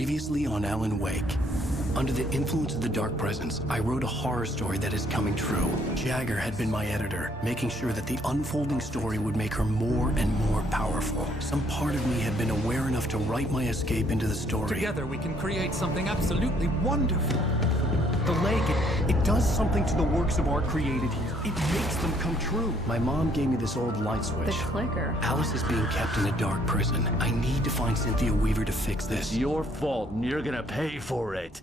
Previously on Alan Wake. Under the influence of the dark presence, I wrote a horror story that is coming true. Jagger had been my editor, making sure that the unfolding story would make her more and more powerful. Some part of me had been aware enough to write my escape into the story. Together we can create something absolutely wonderful. The lake, it does something to the works of art created here. It makes them come true. My mom gave me this old light switch. The clicker. Alice is being kept in a dark prison. I need to find Cynthia Weaver to fix this. It's your fault, and you're gonna pay for it.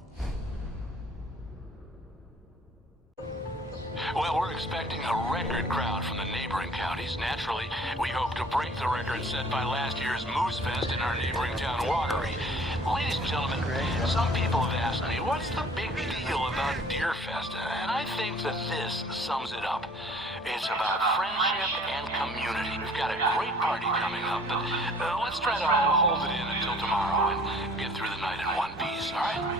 Well, we're expecting a record crowd from the neighboring counties. Naturally, we hope to break the record set by last year's Moose Fest in our neighboring town, Watery. Ladies and gentlemen, some people have asked me, what's the big deal about Deer Fest? And I think that this sums it up. It's about friendship and community. We've got a great party coming up, but let's try to hold it in until tomorrow and get through the night in one piece, all right?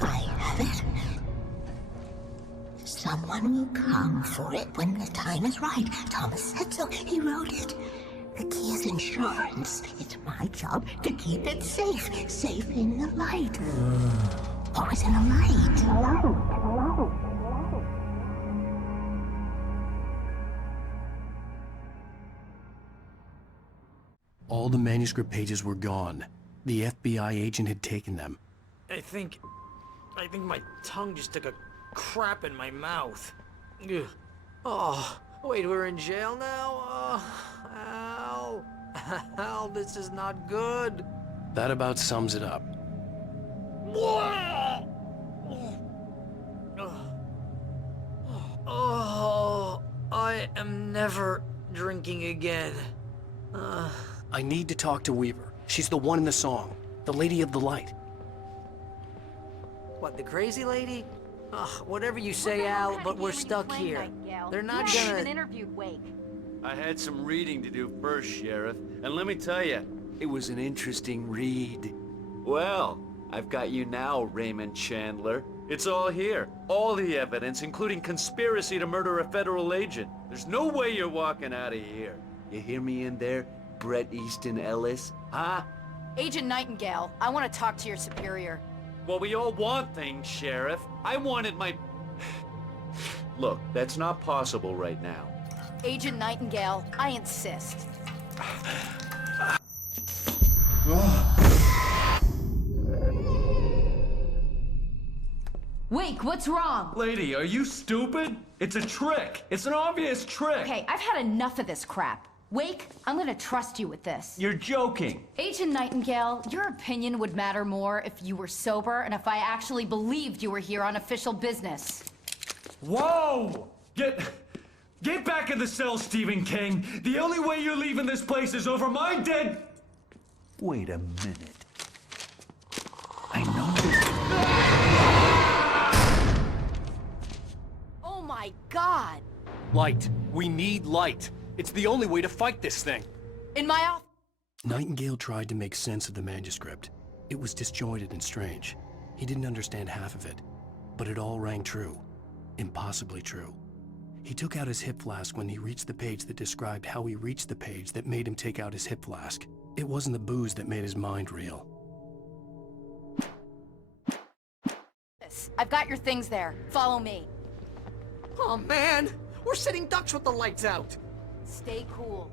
I have it. Someone will come for it when the time is right. Thomas said so. He wrote it. The key is insurance. It's my job to keep it safe. Safe in the light. Always in the light. All the manuscript pages were gone. The FBI agent had taken them. I think my tongue just took a crap in my mouth. Ugh. Oh, wait, we're in jail now? Al. Al, this is not good. That about sums it up. Oh, I am never drinking again. I need to talk to Weaver. She's the one in the song. The Lady of the Light. What, the crazy lady? Ugh, whatever you say, Al, but we're stuck here. They're not gonna... interviewed Wake. I had some reading to do first, Sheriff, and let me tell you, it was an interesting read. Well, I've got you now, Raymond Chandler. It's all here. All the evidence, including conspiracy to murder a federal agent. There's no way you're walking out of here. You hear me in there, Bret Easton Ellis? Huh? Agent Nightingale, I want to talk to your superior. Well, we all want things, Sheriff. I wanted my... Look, that's not possible right now. Agent Nightingale, I insist. Wake, what's wrong? Lady, are you stupid? It's a trick. It's an obvious trick. Okay, I've had enough of this crap. Wake, I'm gonna trust you with this. You're joking. Agent Nightingale, your opinion would matter more if you were sober and if I actually believed you were here on official business. Whoa! Get back in the cell, Stephen King. The only way you're leaving this place is over my dead... Wait a minute. I know this... Oh my God! Light. We need light. It's the only way to fight this thing. In my office. Nightingale tried to make sense of the manuscript. It was disjointed and strange. He didn't understand half of it, but it all rang true. Impossibly true. He took out his hip flask when he reached the page that described how he reached the page that made him take out his hip flask. It wasn't the booze that made his mind reel. I've got your things there. Follow me. Oh, man! We're sitting ducks with the lights out! Stay cool.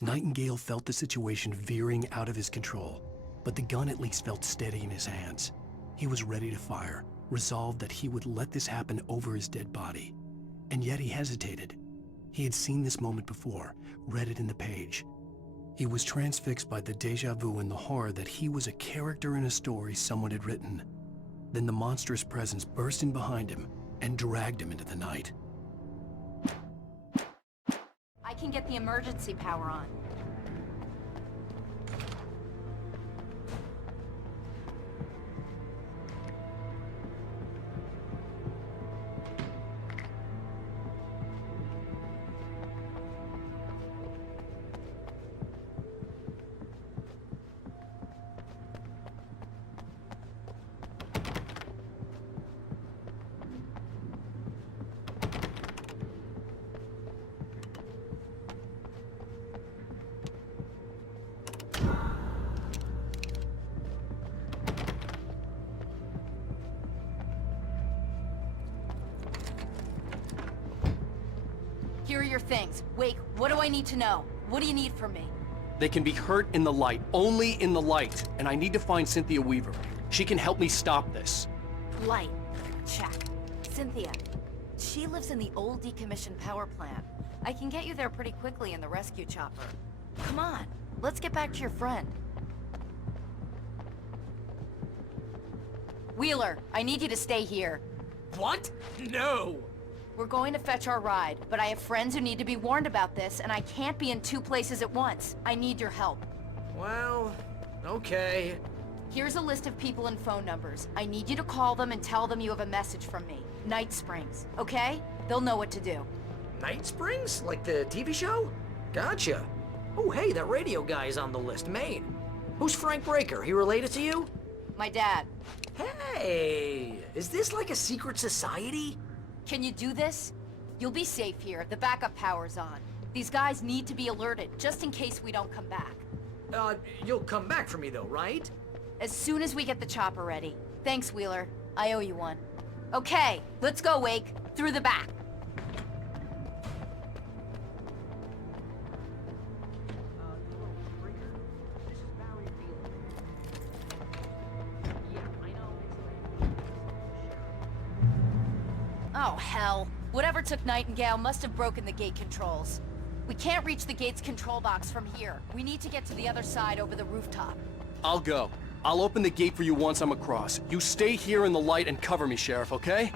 Nightingale felt the situation veering out of his control, but the gun at least felt steady in his hands. He was ready to fire, resolved that he would let this happen over his dead body. And yet he hesitated. He had seen this moment before, read it in the page. He was transfixed by the déjà vu and the horror that he was a character in a story someone had written. Then the monstrous presence burst in behind him and dragged him into the night. I can get the emergency power on. your things. Wake, what do I need to know? What do you need from me? They can be hurt in the light, only in the light. And I need to find Cynthia Weaver. She can help me stop this. Light. Check. Cynthia. She lives in the old decommissioned power plant. I can get you there pretty quickly in the rescue chopper. Come on, let's get back to your friend. Wheeler, I need you to stay here. What? No! We're going to fetch our ride, but I have friends who need to be warned about this, and I can't be in 2 places at once. I need your help. Well, okay. Here's a list of people and phone numbers. I need you to call them and tell them you have a message from me. Night Springs, okay? They'll know what to do. Night Springs? Like the TV show? Gotcha. Oh, hey, that radio guy's on the list, Maine. Who's Frank Breaker? He related to you? My dad. Hey, is this like a secret society? Can you do this? You'll be safe here. The backup power's on. These guys need to be alerted, just in case we don't come back. You'll come back for me though, right? As soon as we get the chopper ready. Thanks, Wheeler. I owe you one. Okay, let's go, Wake. Through the back. Oh, hell. Whatever took Nightingale must have broken the gate controls. We can't reach the gate's control box from here. We need to get to the other side over the rooftop. I'll go. I'll open the gate for you once I'm across. You stay here in the light and cover me, Sheriff, okay?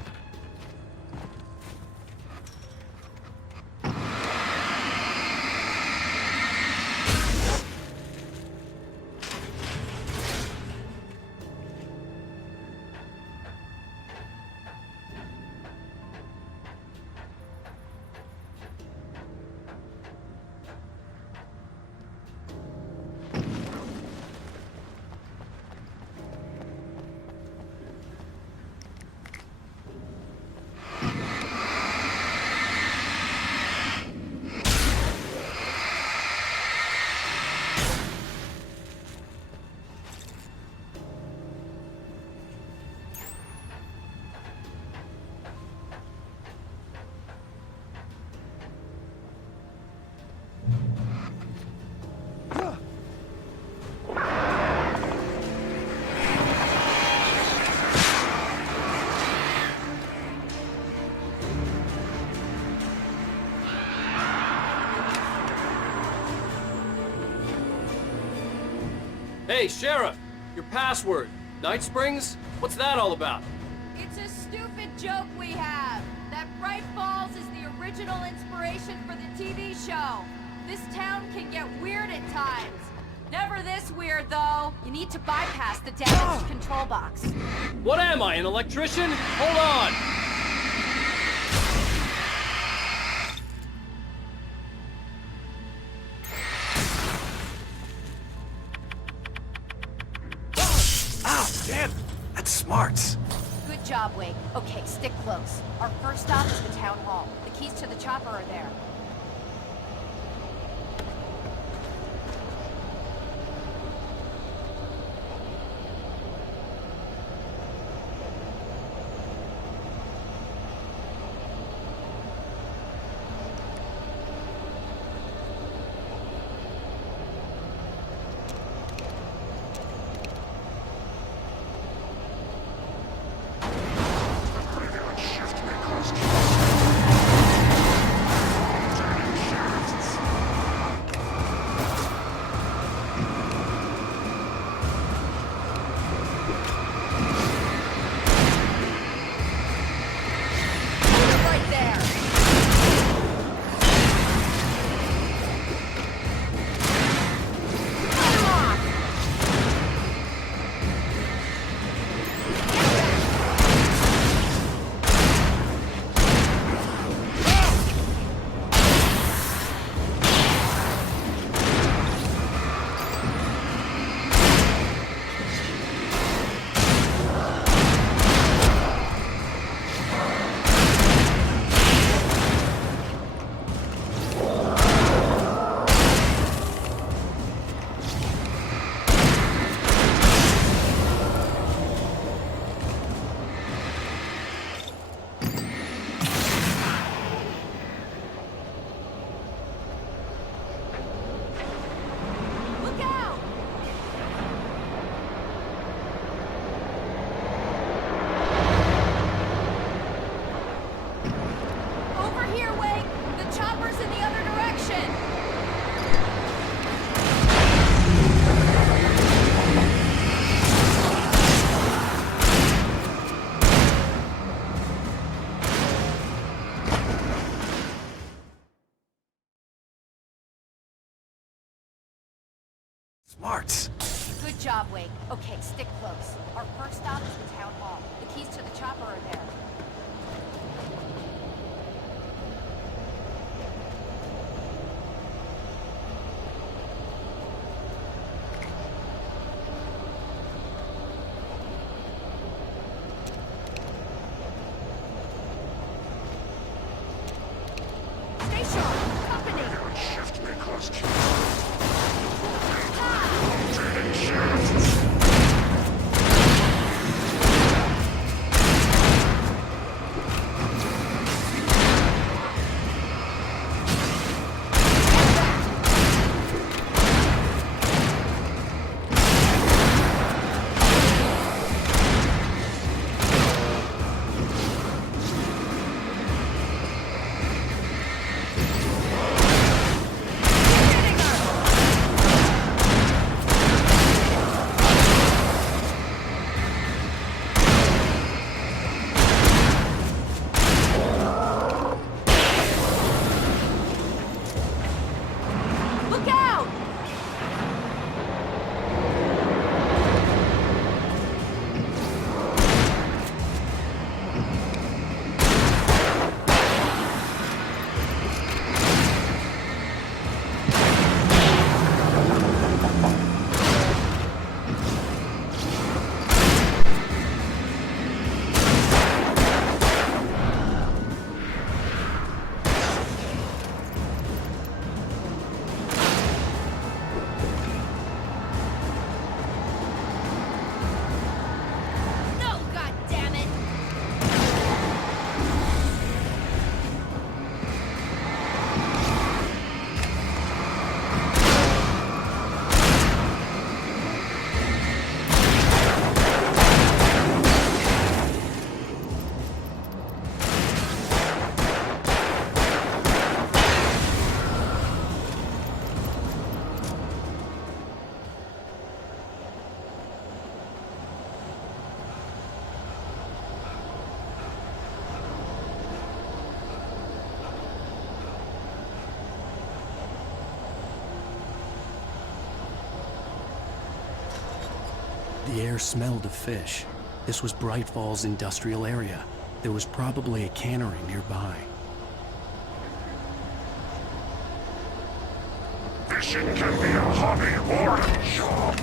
Hey, Sheriff! Your password. Night Springs? What's that all about? It's a stupid joke we have. That Bright Falls is the original inspiration for the TV show. This town can get weird at times. Never this weird, though. You need to bypass the damaged control box. What am I, an electrician? Hold on! Damn, that's smarts. Good job, Wake. Okay, stick close. Our first stop is the town hall. The keys to the chopper are there. Smarts. Good job, Wake. Okay, stick close. Our first stop is the town hall. The keys to the chopper are there. Stay sharp. Company. Shift because Look out! No, goddammit! The air smelled of fish. This was Bright Falls industrial area. There was probably a cannery nearby. fishing can be a hobby or a job.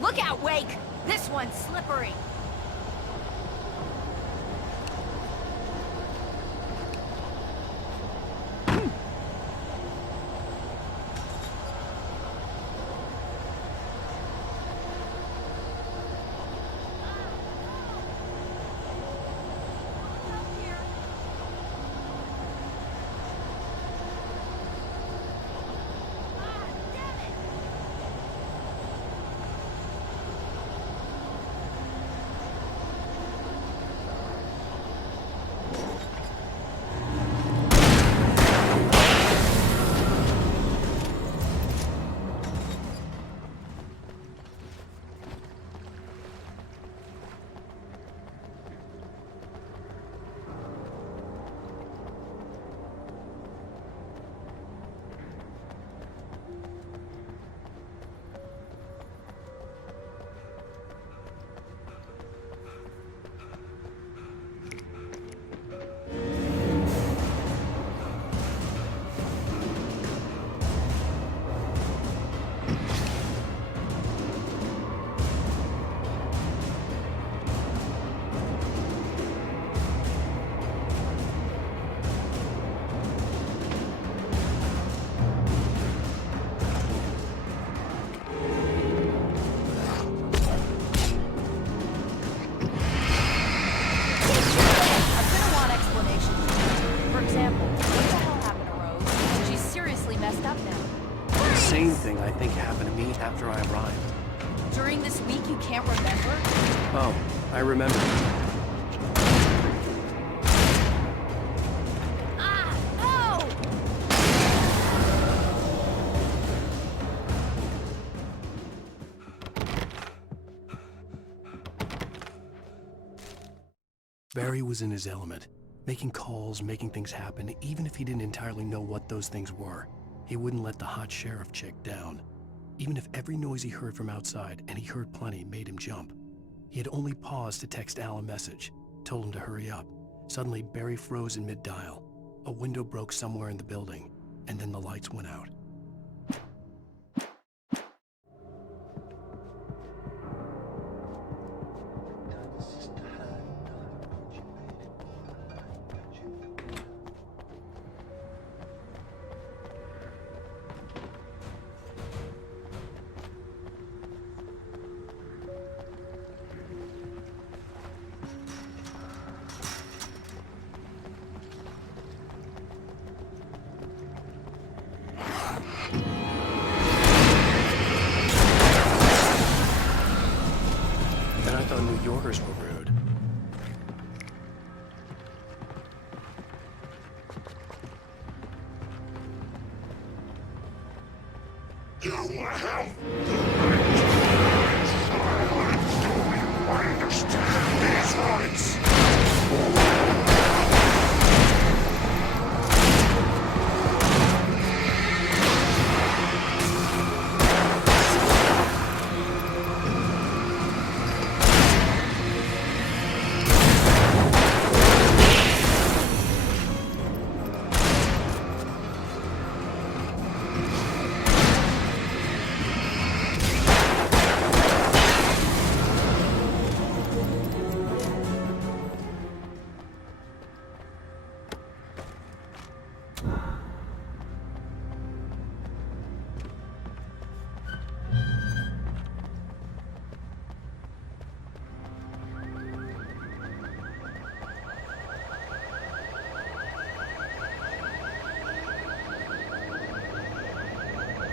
Look out, Wake! This one's slippery. I arrived. During this week you can't remember? Oh, I remember. Ah! No! Barry was in his element, making calls, making things happen, even if he didn't entirely know what those things were. He wouldn't let the hot sheriff chick down. Even if every noise he heard from outside, and he heard plenty, made him jump. He had only paused to text Al a message, told him to hurry up. Suddenly, Barry froze in mid-dial. A window broke somewhere in the building, and then the lights went out. And I thought New Yorkers were rude.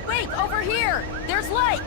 Wait, over here! There's light!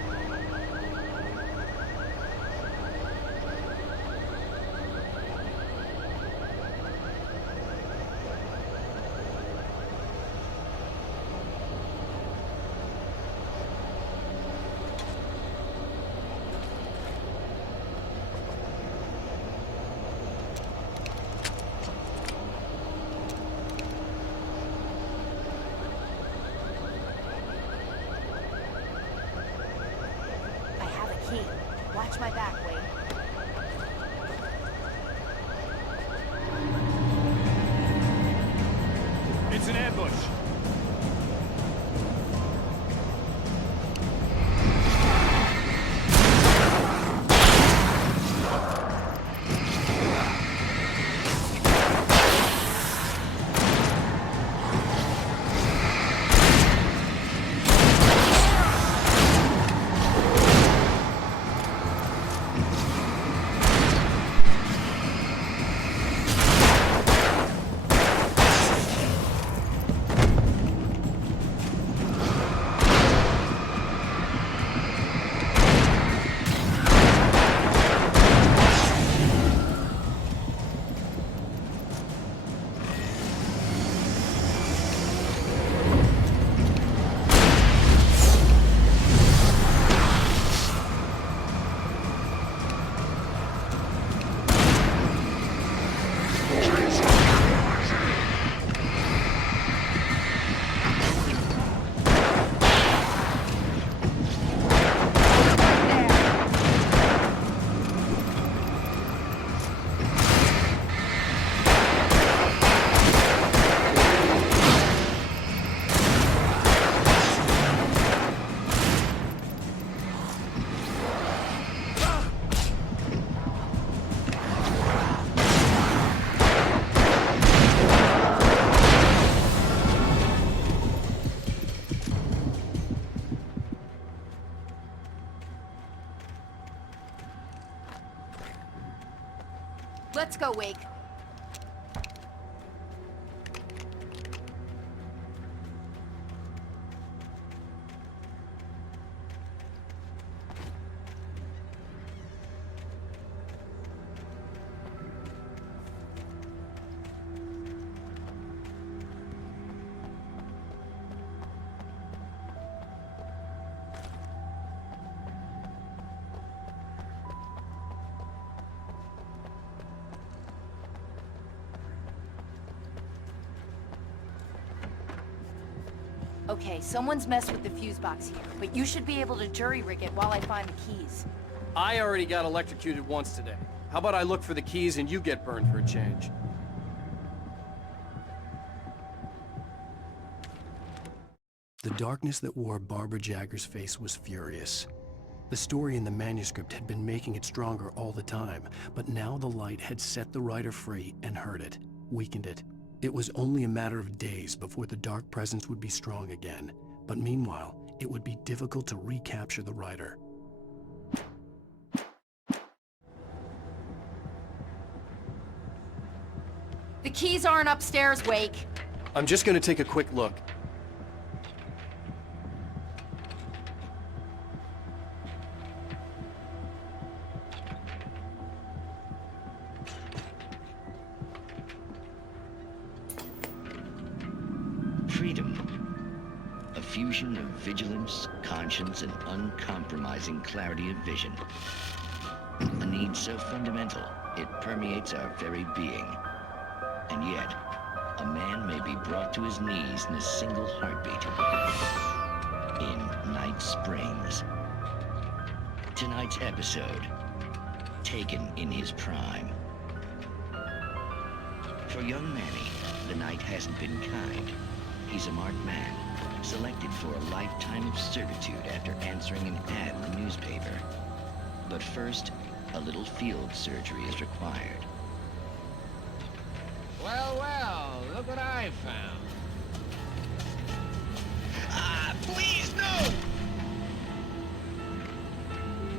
I have a key. Watch my back, Wade. It's an ambush. Let's go, Wake. Okay, someone's messed with the fuse box here, but you should be able to jury-rig it while I find the keys. I already got electrocuted once today. How about I look for the keys and you get burned for a change? The darkness that wore Barbara Jagger's face was furious. The story in the manuscript had been making it stronger all the time, but now the light had set the writer free and hurt it, weakened it. It was only a matter of days before the dark presence would be strong again, but meanwhile, it would be difficult to recapture the writer. The keys aren't upstairs, Wake. I'm just gonna take a quick look. Freedom. A fusion of vigilance, conscience, and uncompromising clarity of vision. A need so fundamental, it permeates our very being. And yet, a man may be brought to his knees in a single heartbeat. In Night Springs. Tonight's episode, taken in his prime. For young Manny, the night hasn't been kind. He's a marked man, selected for a lifetime of servitude after answering an ad in the newspaper. But first, a little field surgery is required. Well, well, look what I found. Ah, please, no!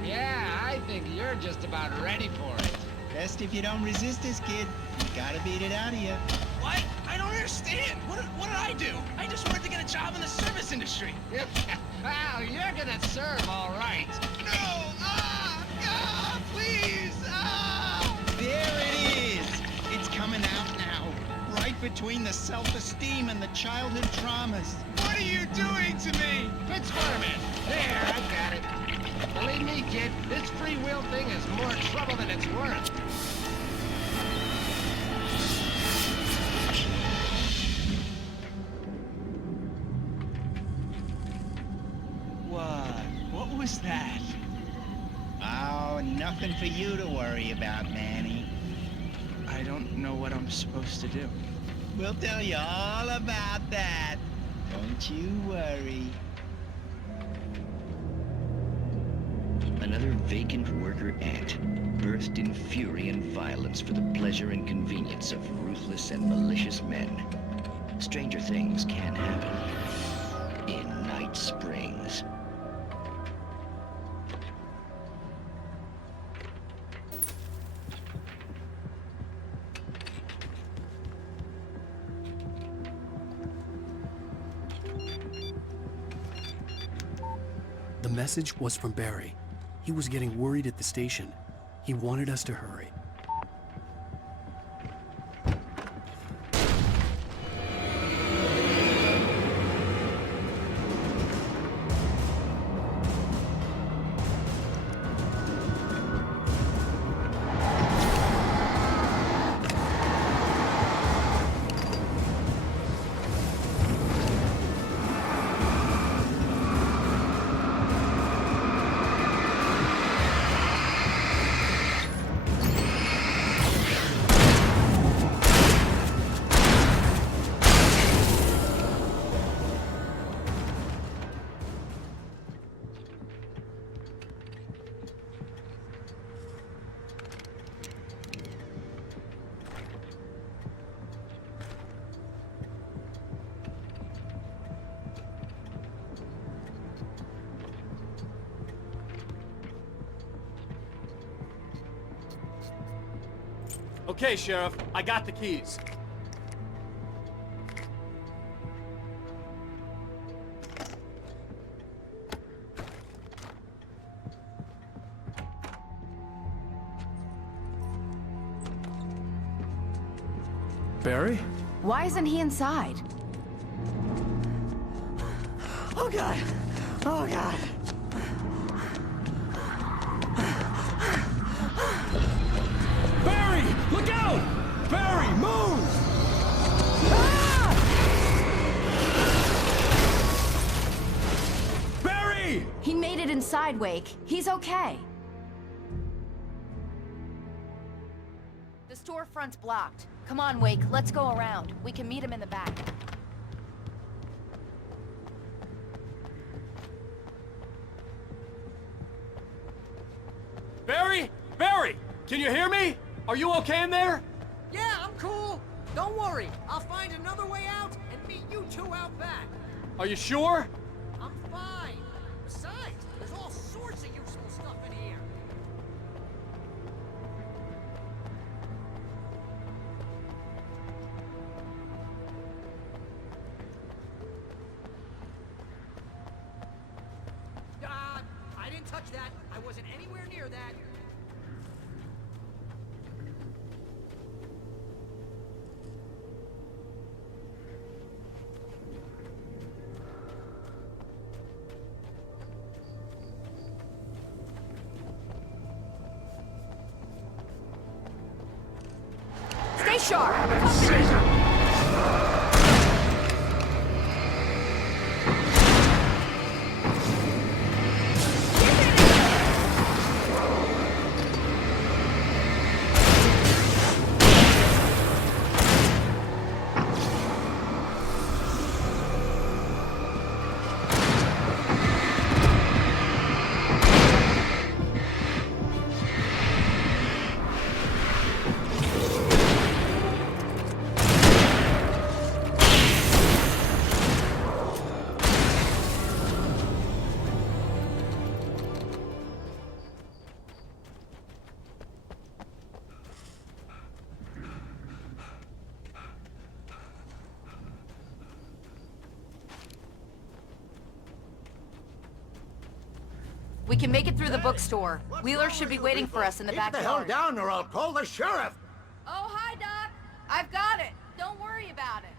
Yeah, I think you're just about ready for it. Best if you don't resist this, kid. You gotta beat it out of you. What? I don't understand. What did I do? I just wanted to get a job in the service industry. Well, you're gonna serve all right. No! Ah, please! Ah! There it is! It's coming out now. Right between the self-esteem and the childhood traumas. What are you doing to me? Good Spider-Man. There, I got it. Believe me, kid, this free will thing is more trouble than it's worth. What was that? Oh, nothing for you to worry about, Manny. I don't know what I'm supposed to do. We'll tell you all about that. Don't you worry. Another vacant worker ant, birthed in fury and violence for the pleasure and convenience of ruthless and malicious men. Stranger things can happen in Night Springs. The message was from Barry. He was getting worried at the station. He wanted us to hurry. Okay, Sheriff, I got the keys. Barry? Why isn't he inside? Oh, God. Oh, God. Barry! Look out! Barry, move! inside, Wake. He's okay. The storefront's blocked. Come on, Wake, let's go around. We can meet him in the back. Barry? Barry! Can you hear me? Are you okay in there? Yeah, I'm cool. Don't worry. I'll find another way out and meet you two out back. Are you sure? I'm fine. Besides, there's all sorts of useful stuff in here. I didn't touch that. I wasn't anywhere near that. Stay sharp! We can make it through the bookstore. Wheeler should be waiting for us in the backyard. Keep the hell down or I'll call the sheriff. Oh, hi, Doc. I've got it. Don't worry about it.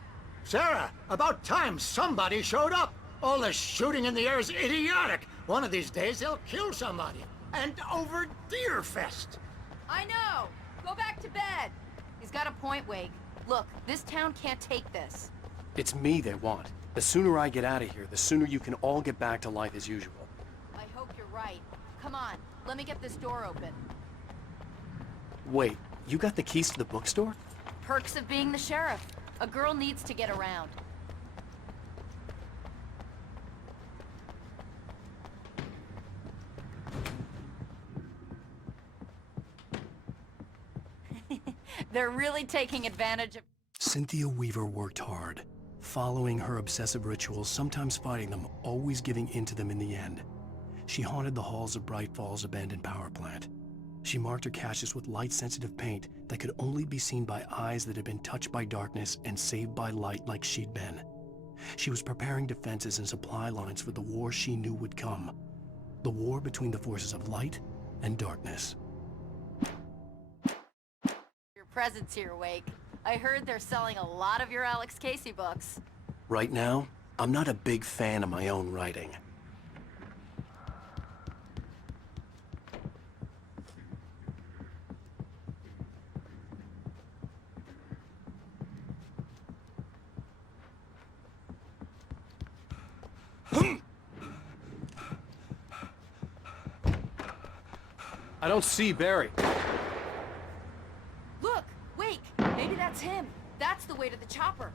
Sarah, about time somebody showed up. All this shooting in the air is idiotic. One of these days they'll kill somebody. And over Deerfest. I know. Go back to bed. He's got a point, Wake. Look, this town can't take this. It's me they want. The sooner I get out of here, the sooner you can all get back to life as usual. I hope you're right. Come on, let me get this door open. Wait, you got the keys to the bookstore? Perks of being the sheriff. A girl needs to get around. They're really taking advantage of... Cynthia Weaver worked hard, following her obsessive rituals, sometimes fighting them, always giving in to them in the end. She haunted the halls of Bright Falls' abandoned power plant. She marked her caches with light-sensitive paint that could only be seen by eyes that had been touched by darkness and saved by light like she'd been. She was preparing defenses and supply lines for the war she knew would come. The war between the forces of light and darkness. Your presence here, Wake. I heard they're selling a lot of your Alex Casey books. Right now, I'm not a big fan of my own writing. I don't see Barry. Look! Wake! Maybe that's him. That's the way to the chopper.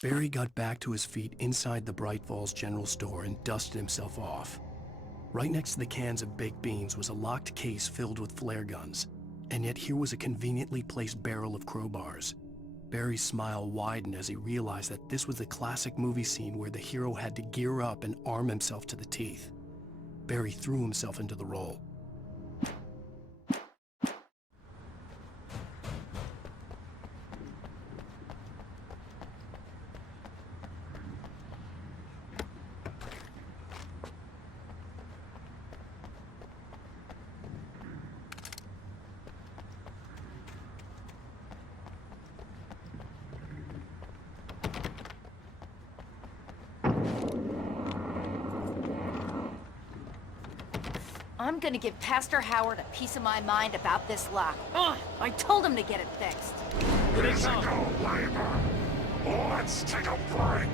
Barry got back to his feet inside the Bright Falls General Store and dusted himself off. Right next to the cans of baked beans was a locked case filled with flare guns, and yet here was a conveniently placed barrel of crowbars. Barry's smile widened as he realized that this was the classic movie scene where the hero had to gear up and arm himself to the teeth. Barry threw himself into the role. I'm gonna give Pastor Howard a piece of my mind about this lock. Ugh, I told him to get it fixed. Physical labor. Let's take a break.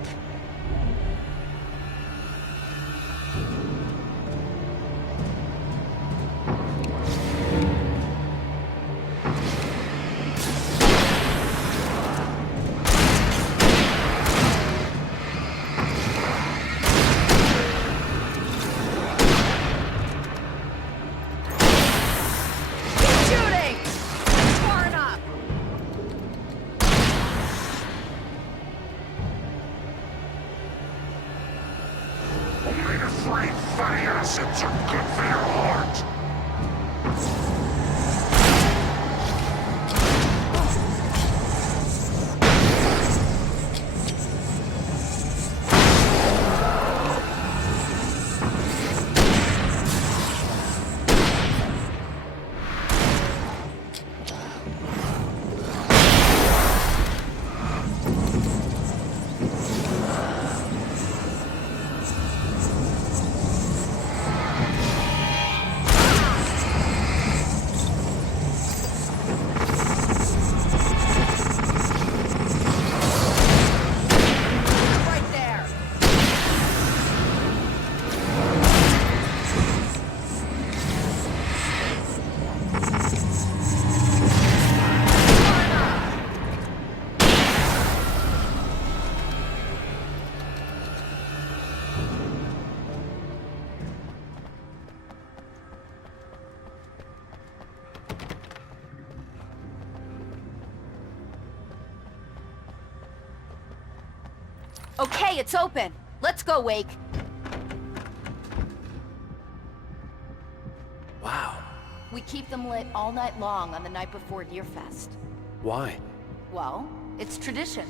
Omega-3 fatty acids are good for your heart. Okay, it's open. Let's go, Wake. Wow. We keep them lit all night long on the night before Deerfest. Why? Well, it's tradition.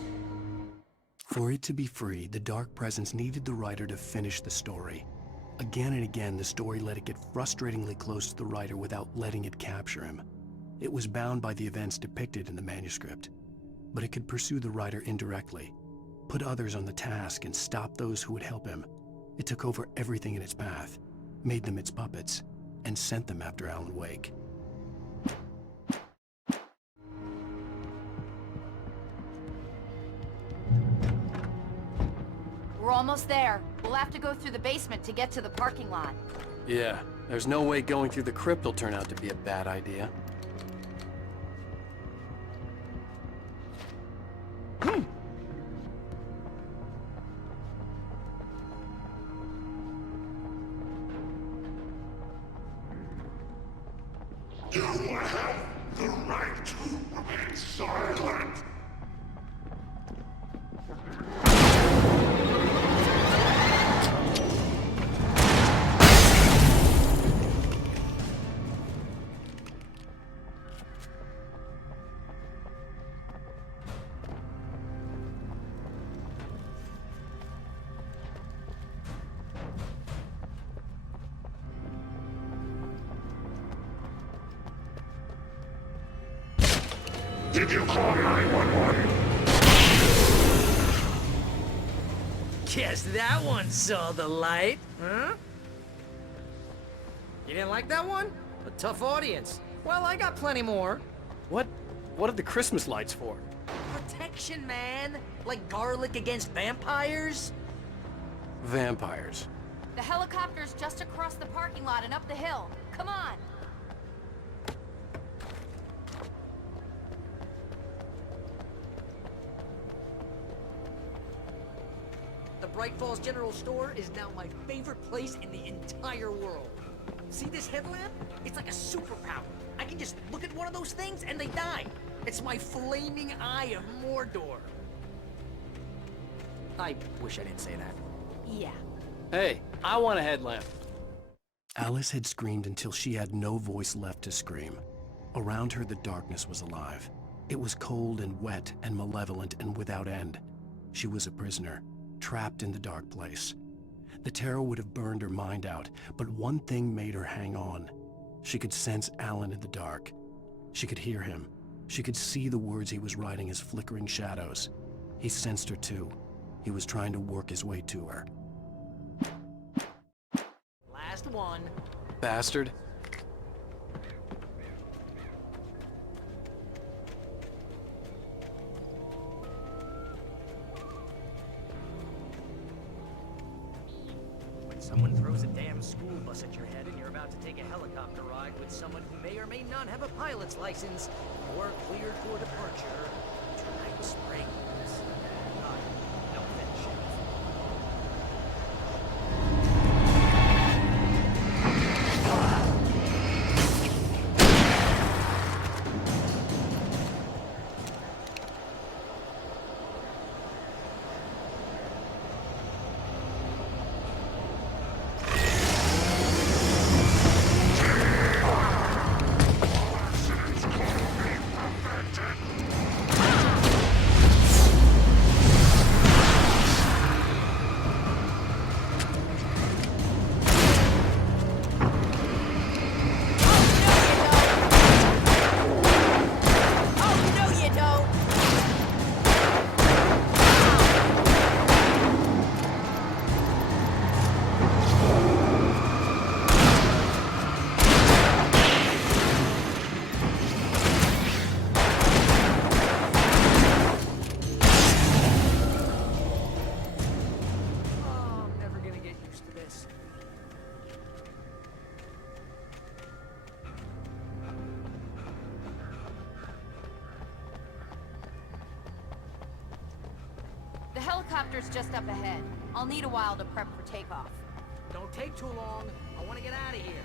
For it to be free, the Dark Presence needed the writer to finish the story. Again and again, the story let it get frustratingly close to the writer without letting it capture him. It was bound by the events depicted in the manuscript, but it could pursue the writer indirectly, put others on the task, and stop those who would help him. It took over everything in its path, made them its puppets, and sent them after Alan Wake. We're almost there. We'll have to go through the basement to get to the parking lot. Yeah, there's no way going through the crypt will turn out to be a bad idea. You have the right to remain silent. Did you call 911? Guess that one saw the light, huh? You didn't like that one? A tough audience. Well, I got plenty more. What are the Christmas lights for? Protection, man. Like garlic against vampires? Vampires. The helicopter's just across the parking lot and up the hill. Come on! The Bright Falls General Store is now my favorite place in the entire world. See this headlamp? It's like a superpower. I can just look at one of those things and they die. It's my flaming eye of Mordor. I wish I didn't say that. Yeah. Hey, I want a headlamp. Alice had screamed until she had no voice left to scream. Around her, the darkness was alive. It was cold and wet and malevolent and without end. She was a prisoner, trapped in the dark place. The terror would have burned her mind out, but one thing made her hang on. She could sense Alan in the dark. She could hear him. She could see the words he was writing as flickering shadows. He sensed her too. He was trying to work his way to her. Last one. Bastard. When someone throws a damn school bus at your head and you're about to take a helicopter ride with someone who may or may not have a pilot's license, you're cleared for departure to Night Springs. No finish. The helicopter's just up ahead. I'll need a while to prep for takeoff. Don't take too long. I want to get out of here.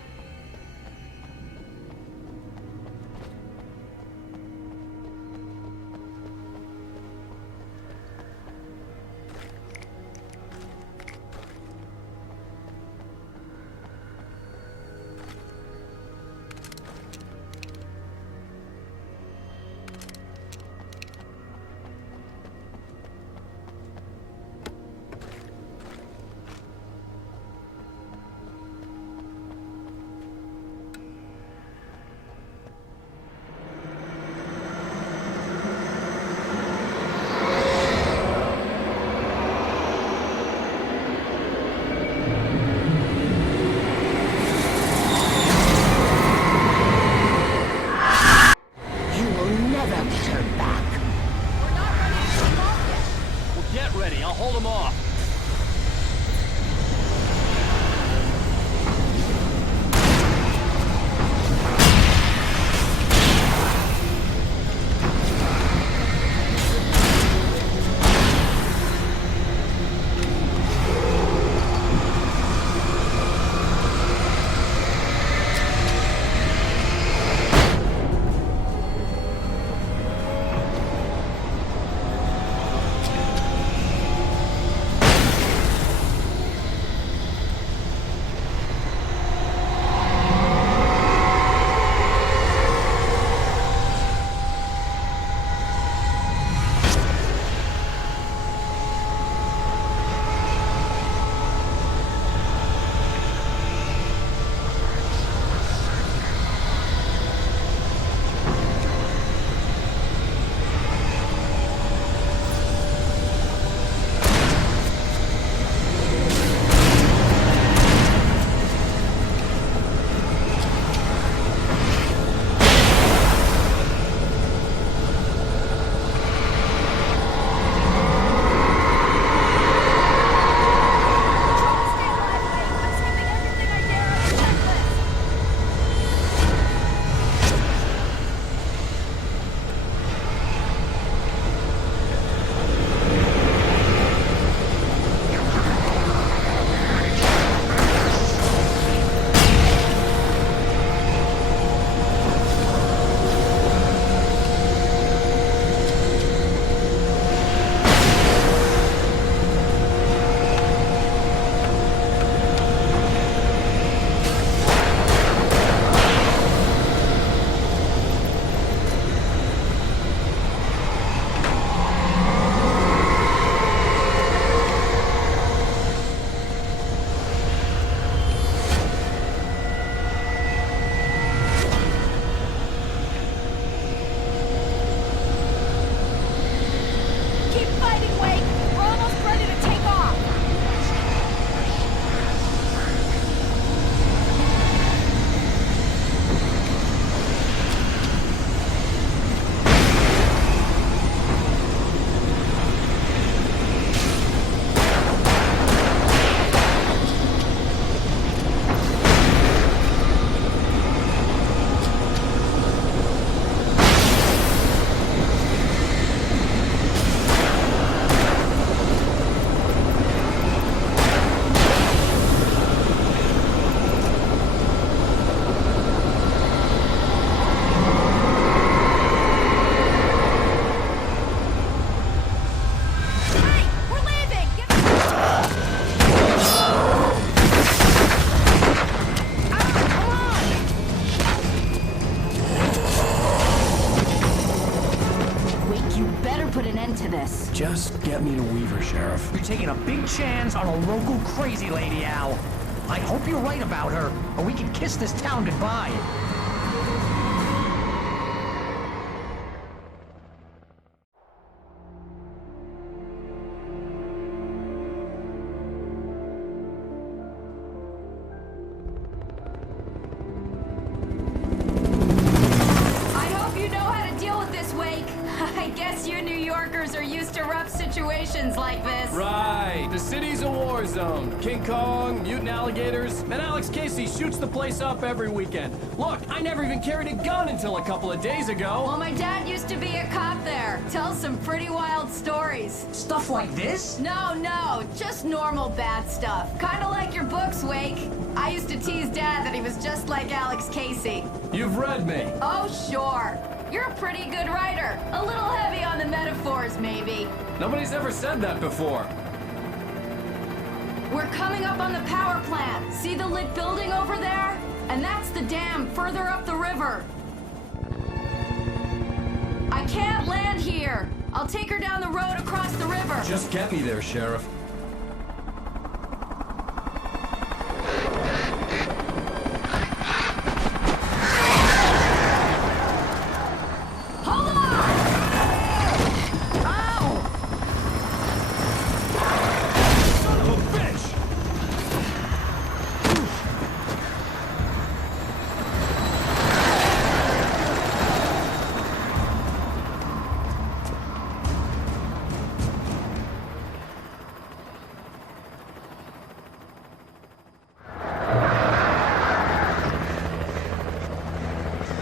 into this. Just get me to Weaver, Sheriff. You're taking a big chance on a local crazy lady, Al. I hope you're right about her, or we can kiss this town goodbye. I hope you know how to deal with this, Wake. I guess you New Yorkers are used to rough situations like this. Right. The city's a war zone. King Kong, mutant alligators, and Alex Casey shoots the place up every weekend. Look, I never even carried a gun until a couple of days ago. Well, my dad used to be a cop there. Tells some pretty wild stories. Stuff like this? No, just normal bad stuff. Kinda like your books, Wake. I used to tease Dad that he was just like Alex Casey. You've read me. Oh, sure. You're a pretty good writer. A little heavy on the metaphors, maybe. Nobody's ever said that before. We're coming up on the power plant. See the lit building over there? And that's the dam further up the river. I can't land here. I'll take her down the road across the river. Just get me there, Sheriff. Hold on! Ow! Son of a bitch!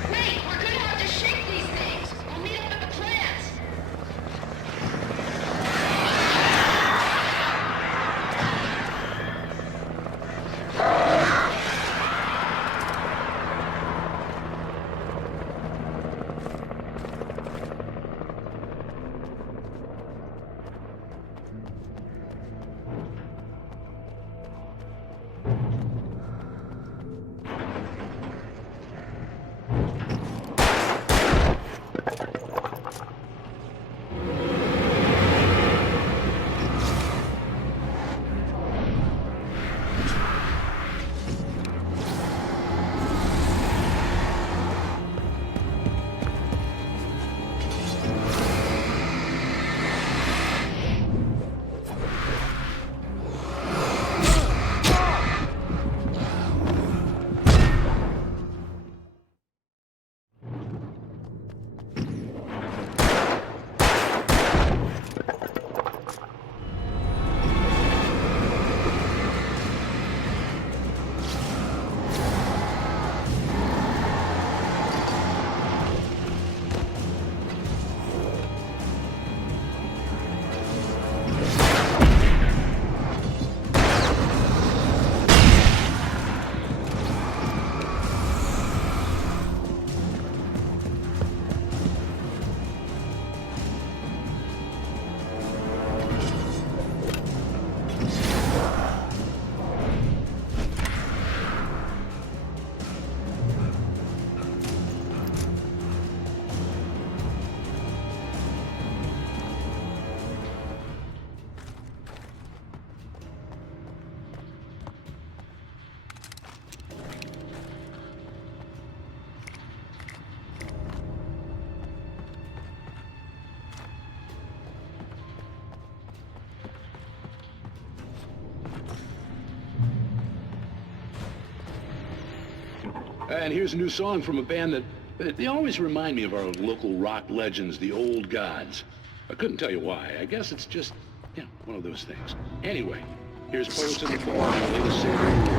Wait, we're gonna have to shake these things. We'll meet up at the plant. And here's a new song from a band that they always remind me of our local rock legends, the Old Gods. I couldn't tell you why. I guess it's just, one of those things. Anyway, here's Poets in the Fall, our latest single.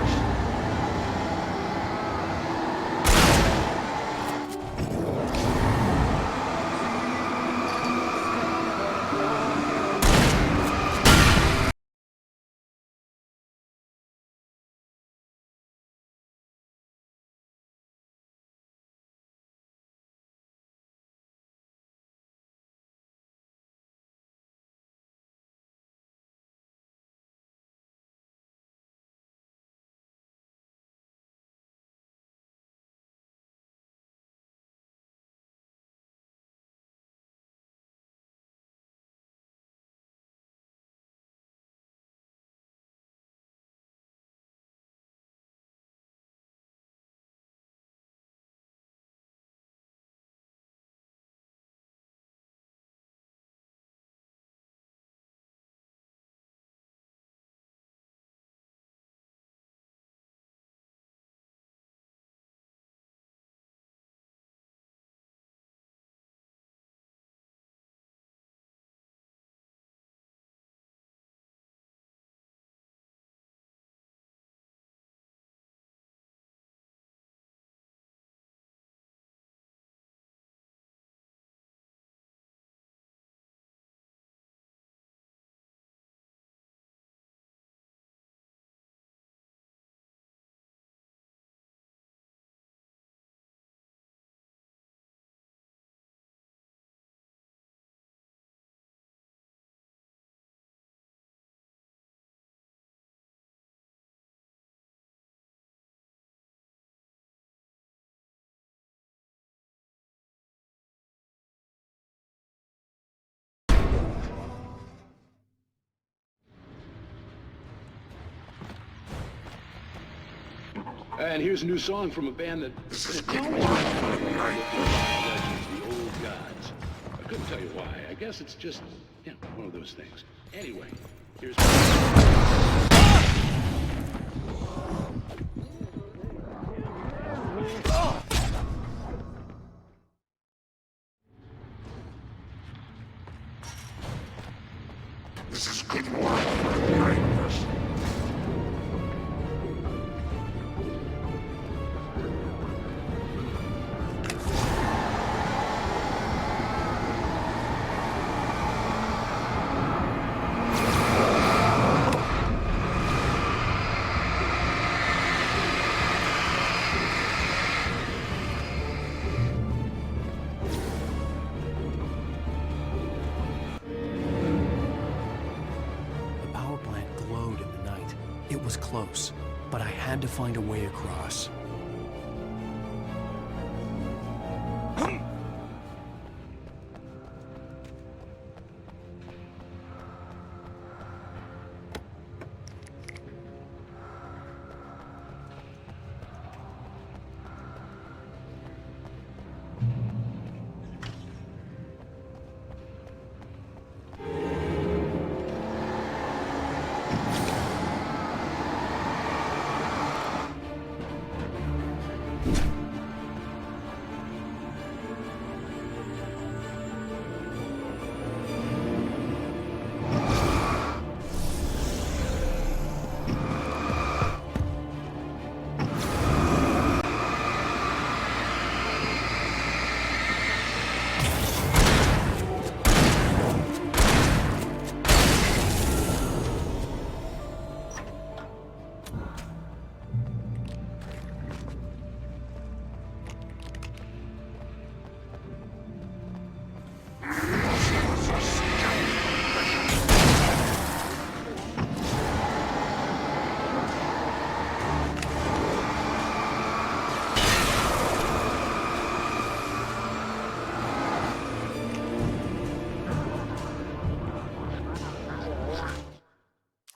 And here's a new song from a band that... the old gods. I couldn't tell you why. I guess it's just, you know, one of those things. Anyway, here's... This is good work for the blindness. It was close, but I had to find a way across.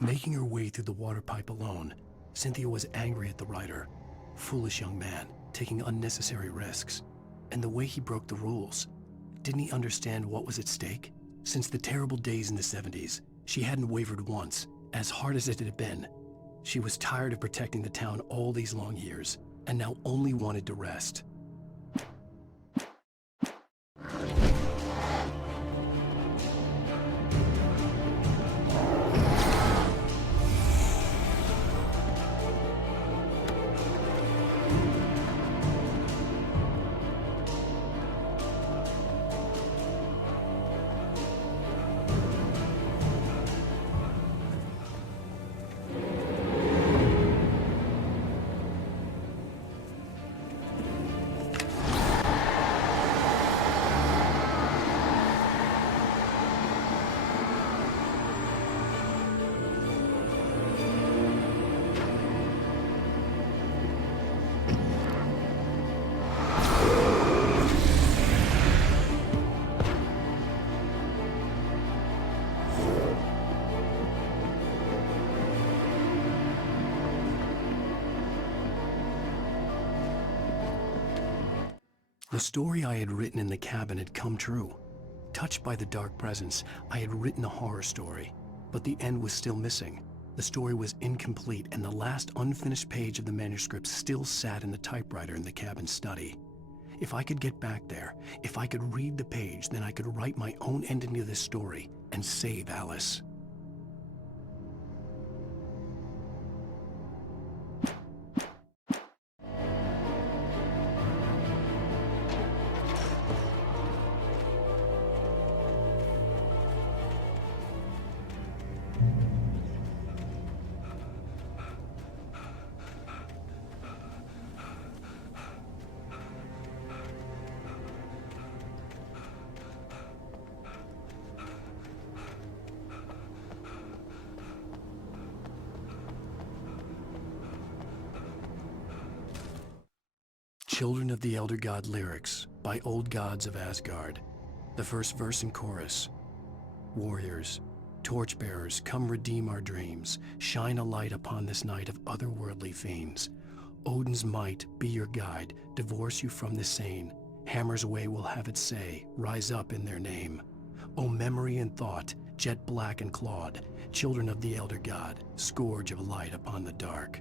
Making her way through the water pipe alone, Cynthia was angry at the writer. Foolish young man, taking unnecessary risks. And the way he broke the rules. Didn't he understand what was at stake? Since the terrible days in the 70s, she hadn't wavered once, as hard as it had been. She was tired of protecting the town all these long years, and now only wanted to rest. The story I had written in the cabin had come true. Touched by the dark presence, I had written a horror story, but the end was still missing. The story was incomplete, and the last unfinished page of the manuscript still sat in the typewriter in the cabin study. If I could get back there, if I could read the page, then I could write my own ending to this story and save Alice. Children of the Elder God lyrics by Old Gods of Asgard. The first verse and chorus. Warriors, torchbearers, come redeem our dreams. Shine a light upon this night of otherworldly fiends. Odin's might be your guide, divorce you from the sane. Hammer's way will have its say, rise up in their name. O memory and thought, jet black and clawed, children of the elder god, scourge of light upon the dark.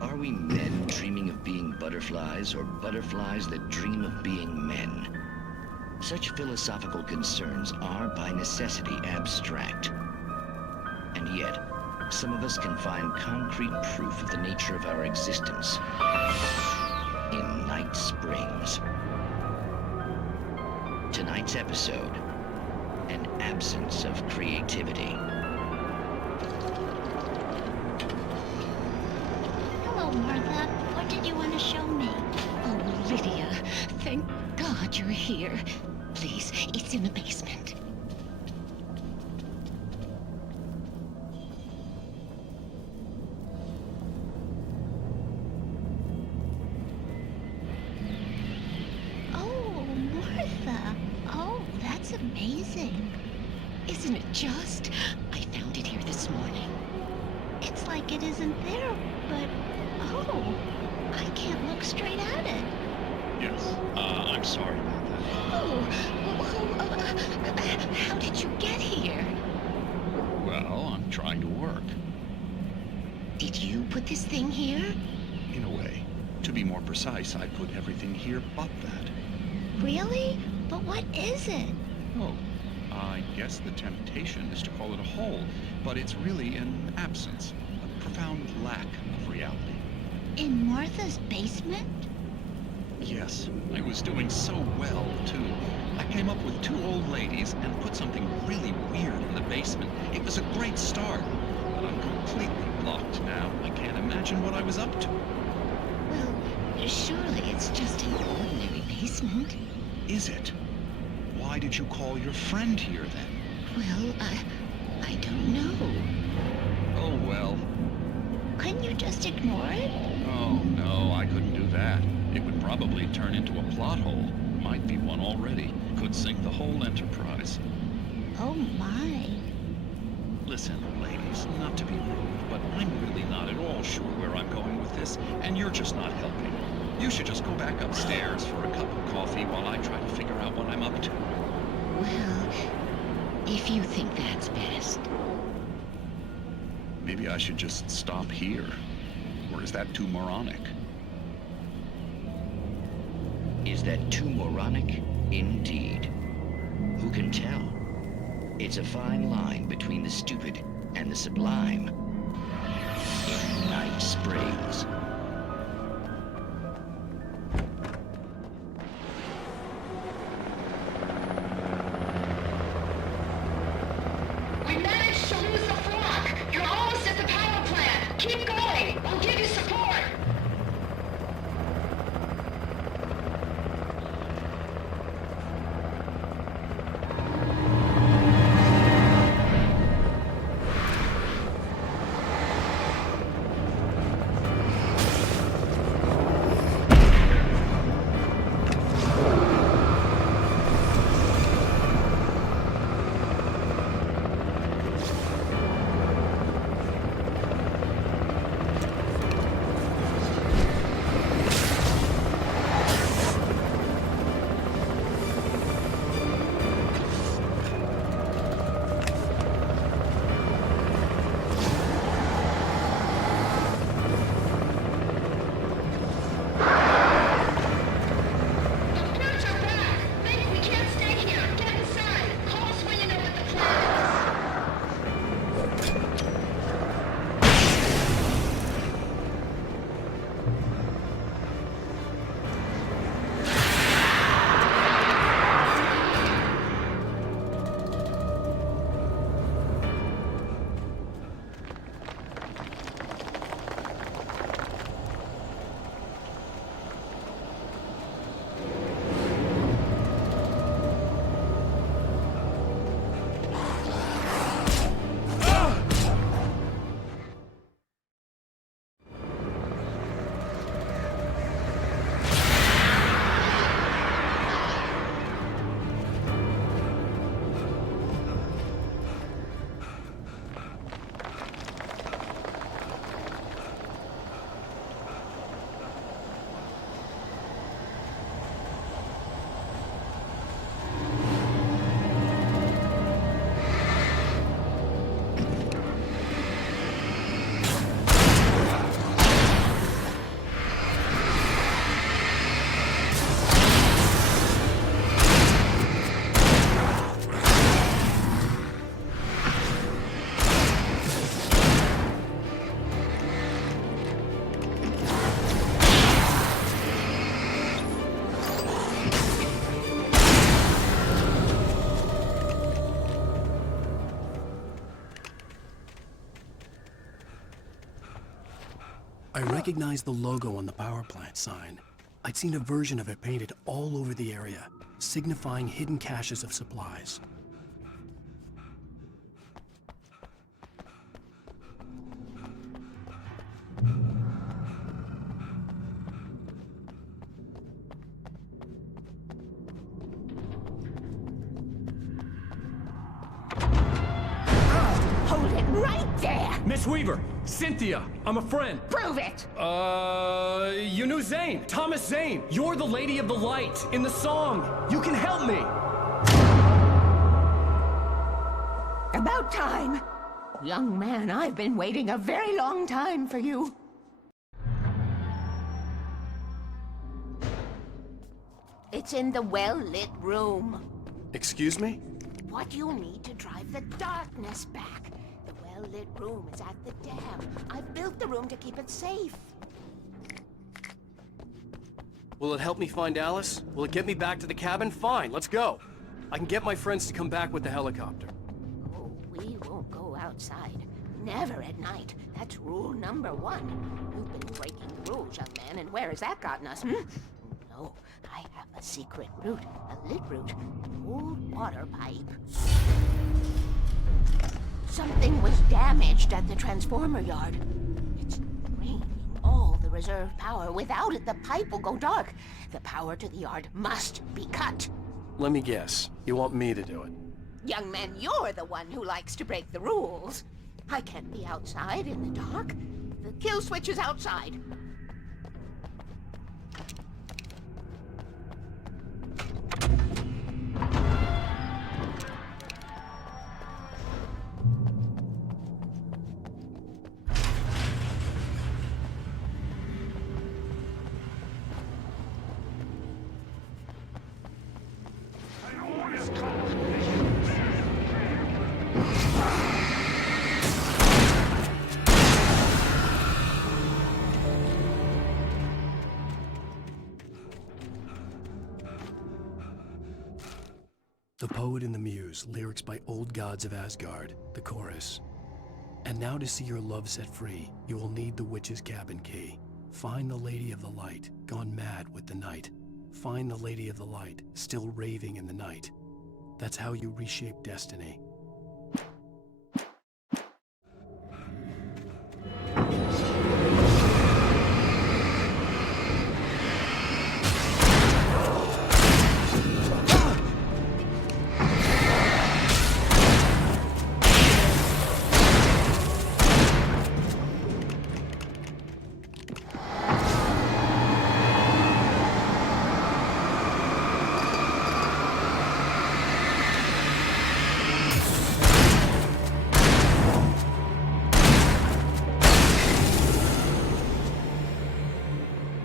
Are we men dreaming of being butterflies, or butterflies that dream of being men? Such philosophical concerns are by necessity abstract. And yet, some of us can find concrete proof of the nature of our existence in Night Springs. Tonight's episode, an absence of creativity. Hello, Martha. What did you want to show me? Oh, Lydia, thank God you're here. Please, it's in the basement. Oh, Martha. Oh, that's amazing. Isn't it just? I found it here this morning. It's like it isn't there, but oh, I can't look straight at it. Yes, I'm sorry about that. Oh, how did you get here? Well, I'm trying to work. Did you put this thing here? In a way. To be more precise, I put everything here but that. Really? But what is it? Oh, I guess the temptation is to call it a hole, but it's really an absence, a profound lack of reality. In Martha's basement? Yes, I was doing so well, too. I came up with 2 old ladies and put something really weird in the basement. It was a great start, but I'm completely blocked now. I can't imagine what I was up to. Well, surely it's just an ordinary basement. Is it? Why did you call your friend here, then? Well, I don't know. Oh, well. Couldn't you just ignore it? Oh, no, I couldn't do that. It would probably turn into a plot hole. Might be one already. Could sink the whole enterprise. Oh, my. Listen, ladies, not to be rude, but I'm really not at all sure where I'm going with this, and you're just not helping. You should just go back upstairs for a cup of coffee while I try to figure out what I'm up to. Well, if you think that's best. Maybe I should just stop here. Or is that too moronic? Is that too moronic? Indeed. Who can tell? It's a fine line between the stupid and the sublime. In brains. We managed to lose the flock. You're almost at the power plant. Keep going. I'll give you support. I recognized the logo on the power plant sign. I'd seen a version of it painted all over the area, signifying hidden caches of supplies. Hold it right there! Miss Weaver, Cynthia, I'm a friend. Prove it! You knew Zane, Thomas Zane. You're the Lady of the Light in the song. You can help me. About time. Young man, I've been waiting a very long time for you. It's in the well-lit room. Excuse me? What you need to drive the darkness back. The well-lit room is at the dam. I built the room to keep it safe. Will it help me find Alice? Will it get me back to the cabin? Fine, let's go. I can get my friends to come back with the helicopter. Oh, we won't go outside. Never at night. That's rule number 1. You've been breaking the rules, young man, and where has that gotten us, No, I have a secret route. A lit route. An old water pipe. Something was damaged at the transformer yard. It's draining all the reserve power. Without it, the pipe will go dark. The power to the yard must be cut. Let me guess. You want me to do it? Young man, you're the one who likes to break the rules. I can't be outside in the dark. The kill switch is outside. The Poet and the Muse, lyrics by Old Gods of Asgard, the chorus. And now to see your love set free, you will need the witch's cabin key. Find the Lady of the Light, gone mad with the night. Find the Lady of the Light, still raving in the night. That's how you reshape destiny.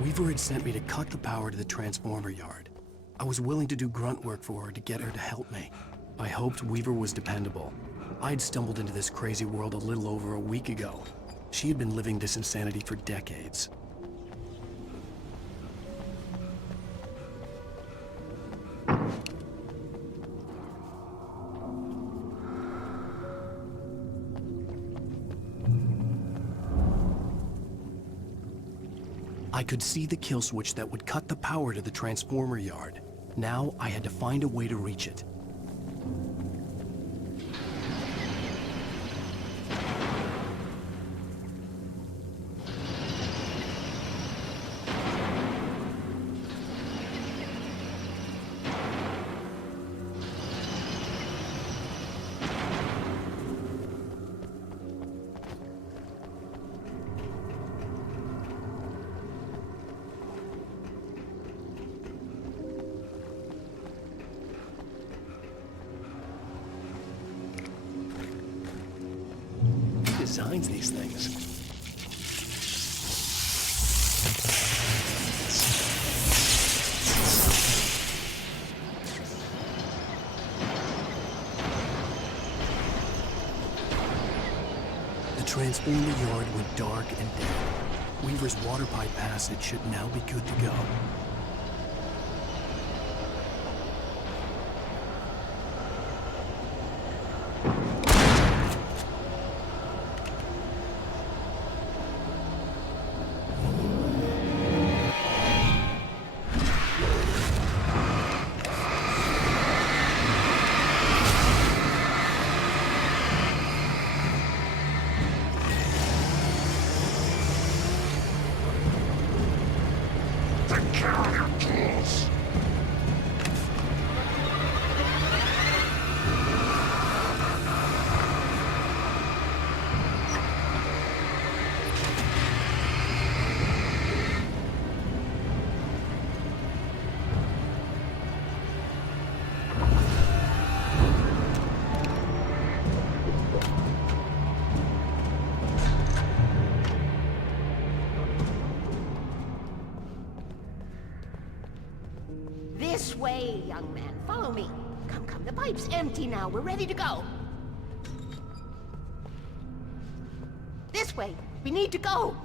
Weaver had sent me to cut the power to the transformer yard. I was willing to do grunt work for her to get her to help me. I hoped Weaver was dependable. I'd stumbled into this crazy world a little over a week ago. She had been living this insanity for decades. I could see the kill switch that would cut the power to the transformer yard. Now I had to find a way to reach it. Designs these things. The transformer yard went dark and dead. Weaver's water pipe passage should now be good to go. This way, young man. Follow me. Come, come. The pipe's empty now. We're ready to go. This way. We need to go.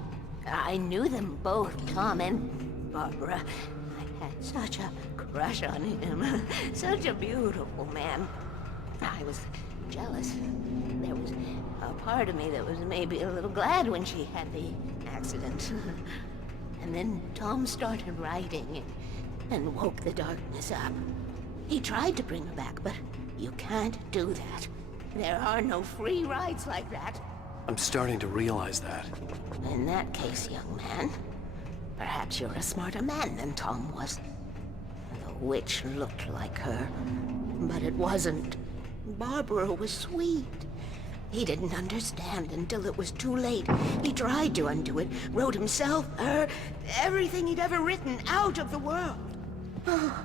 I knew them both, Tom and Barbara. I had such a crush on him. Such a beautiful man. I was jealous. There was a part of me that was maybe a little glad when she had the accident. And then Tom started writing and woke the darkness up. He tried to bring her back, but you can't do that. There are no free rides like that. I'm starting to realize that. In that case, young man, perhaps you're a smarter man than Tom was. The witch looked like her, but it wasn't. Barbara was sweet. He didn't understand until it was too late. He tried to undo it, wrote himself, her, everything he'd ever written out of the world. Oh,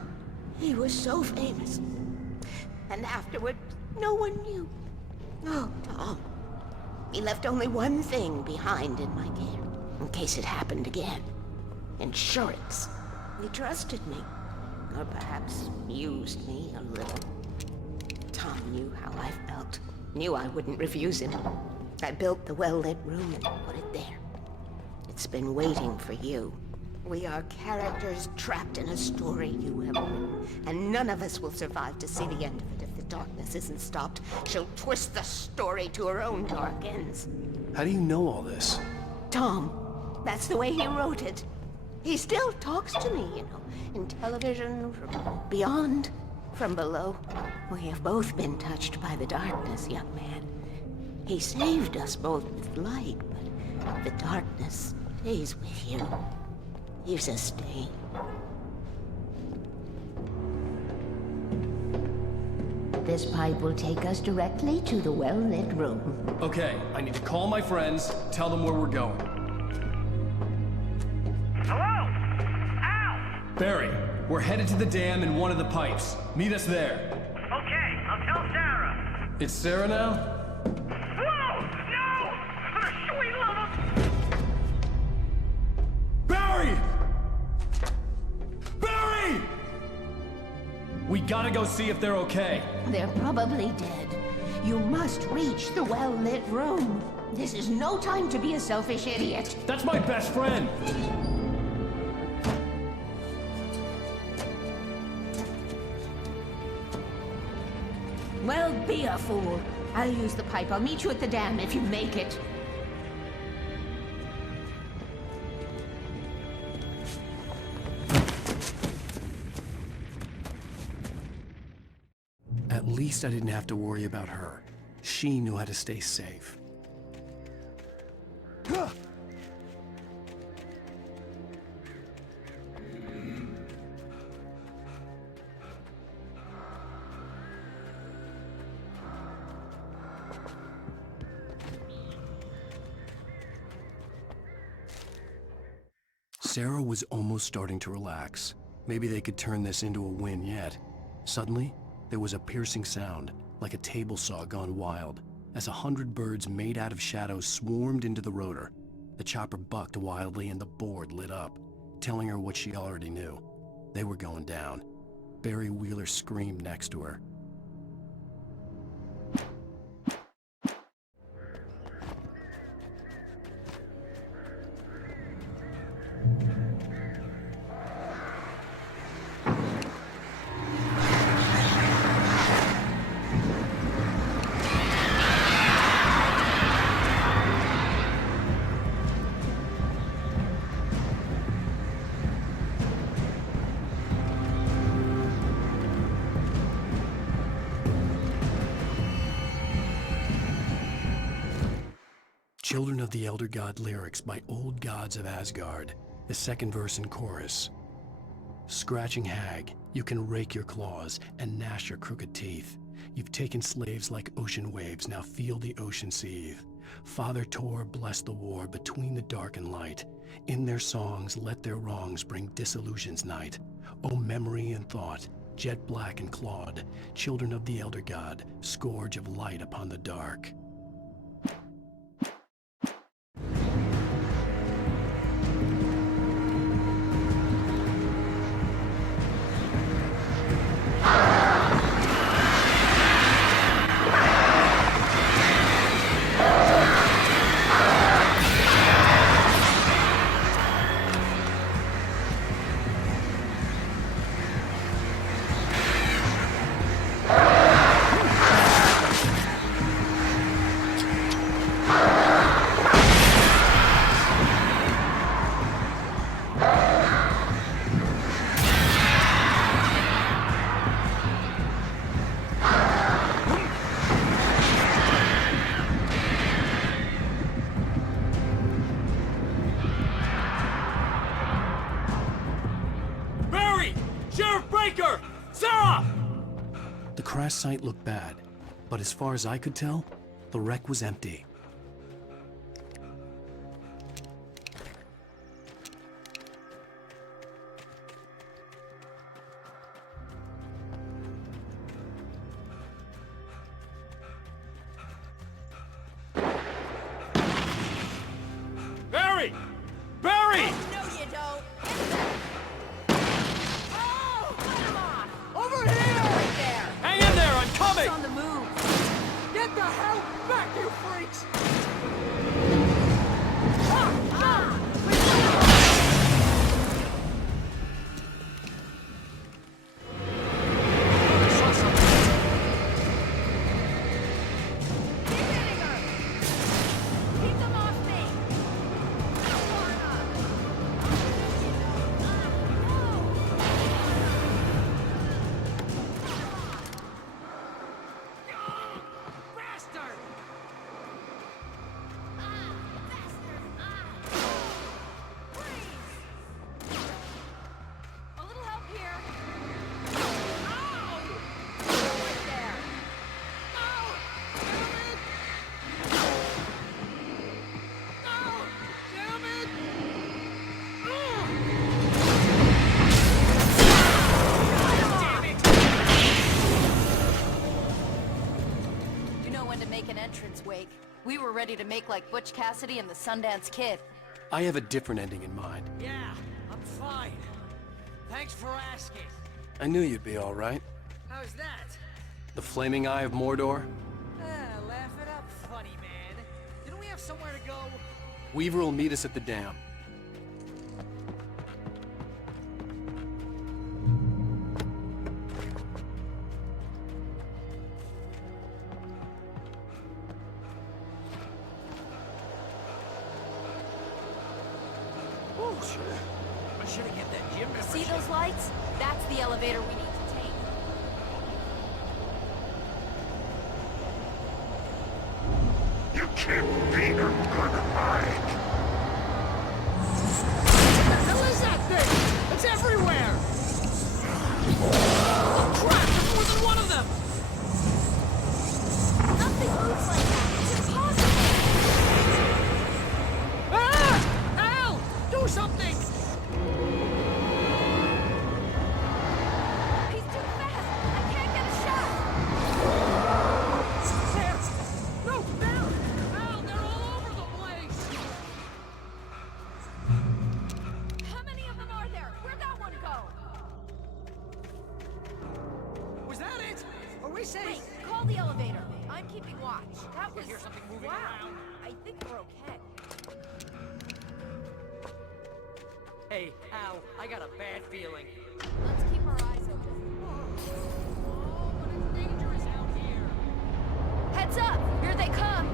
he was so famous. And afterward, no one knew. Oh, Tom. He left only one thing behind in my care, in case it happened again. Insurance. He trusted me. Or perhaps used me a little. Tom knew how I felt. Knew I wouldn't refuse him. I built the well-lit room and put it there. It's been waiting for you. We are characters trapped in a story you have written, and none of us will survive to see the end of it if the darkness isn't stopped. She'll twist the story to her own dark ends. How do you know all this? Tom, that's the way he wrote it. He still talks to me, you know, in television, from beyond, from below. We have both been touched by the darkness, young man. He saved us both with light, but the darkness stays with you. Leaves a stain. This pipe will take us directly to the well-lit room. Okay, I need to call my friends, tell them where we're going. Hello? Al! Barry, we're headed to the dam in one of the pipes. Meet us there. Okay, I'll tell Sarah. It's Sarah now? Whoa! No! For the sweet love of... Barry! Barry! We gotta go see if they're okay. They're probably dead. You must reach the well-lit room. This is no time to be a selfish idiot. That's my best friend! Well, be a fool. I'll use the pipe. I'll meet you at the dam if you make it. At least I didn't have to worry about her. She knew how to stay safe. Sarah was almost starting to relax. Maybe they could turn this into a win yet. Suddenly, there was a piercing sound, like a table saw gone wild, as 100 birds made out of shadows swarmed into the rotor. The chopper bucked wildly and the board lit up, telling her what she already knew. They were going down. Barry Wheeler screamed next to her. Children of the Elder God lyrics by Old Gods of Asgard, the second verse and chorus. Scratching hag, you can rake your claws and gnash your crooked teeth. You've taken slaves like ocean waves, now feel the ocean seethe. Father Tor bless the war between the dark and light. In their songs let their wrongs bring disillusion's night. O memory and thought, jet black and clawed, children of the Elder God, scourge of light upon the dark. The crash site looked bad, but as far as I could tell, the wreck was empty. Barry! Barry! No, you don't. Oh, cut him off! Over here! Right there! Hang in there, I'm coming! He's on the move. Get the hell back, you freaks! entrance, Wake. We were ready to make like Butch Cassidy and the Sundance Kid. I have a different ending in mind. Yeah, I'm fine. Thanks for asking. I knew you'd be all right. How's that? The flaming eye of Mordor? Laugh it up, funny man. Didn't we have somewhere to go? Weaver will meet us at the dam. Oh, shit. I should have kept that gym membership. See those lights? That's the elevator we need to take. You can't beat a good fight. What the hell is that thing? It's everywhere! Oh crap, there's more than one of them! Nothing moves like that. It's impossible. Ah! Al! Do something! He's too fast. I can't get a shot. There! No, there! Al, they're all over the place! How many of them are there? Where'd that one go? Was that it? Are we safe? Wait, call the elevator. I'm keeping watch. That was... I hear something moving wow. around. I think we're okay. Hey, Al, I got a bad feeling. Let's keep our eyes open. Oh, but it's dangerous out here. Heads up! Here they come!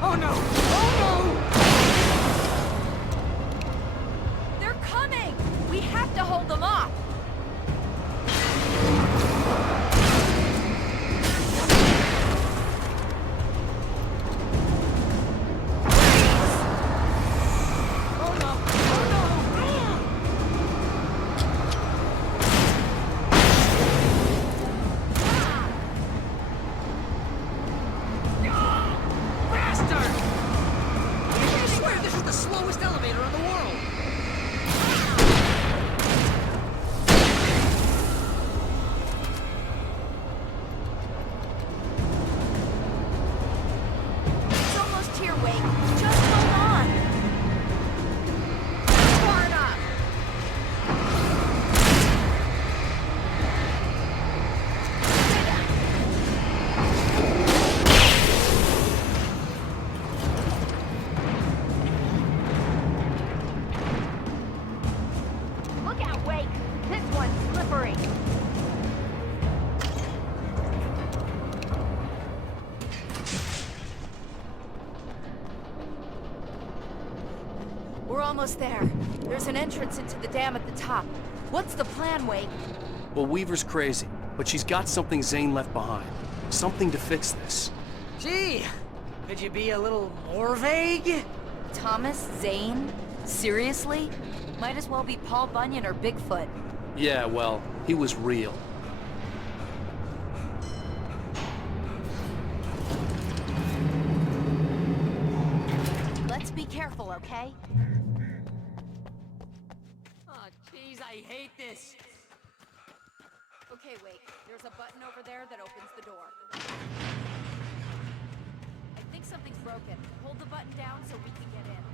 Oh no! Oh no! They're coming! We have to hold them off! Oh no! Oh no! Bastard! I swear this is the slowest elevator in the world! It's almost here, Wake. Just hold on! Not far enough! Look out, Wake! This one's slippery! We're almost there. There's an entrance into the dam at the top. What's the plan, Wake? Well, Weaver's crazy, but she's got something Zane left behind. Something to fix this. Gee, could you be a little more vague? Thomas Zane? Seriously? Might as well be Paul Bunyan or Bigfoot. Yeah, well, he was real. Let's be careful, okay? Oh, jeez, I hate this. Okay, Wake. There's a button over there that opens the door. I think something's broken. Hold the button down so we can get in.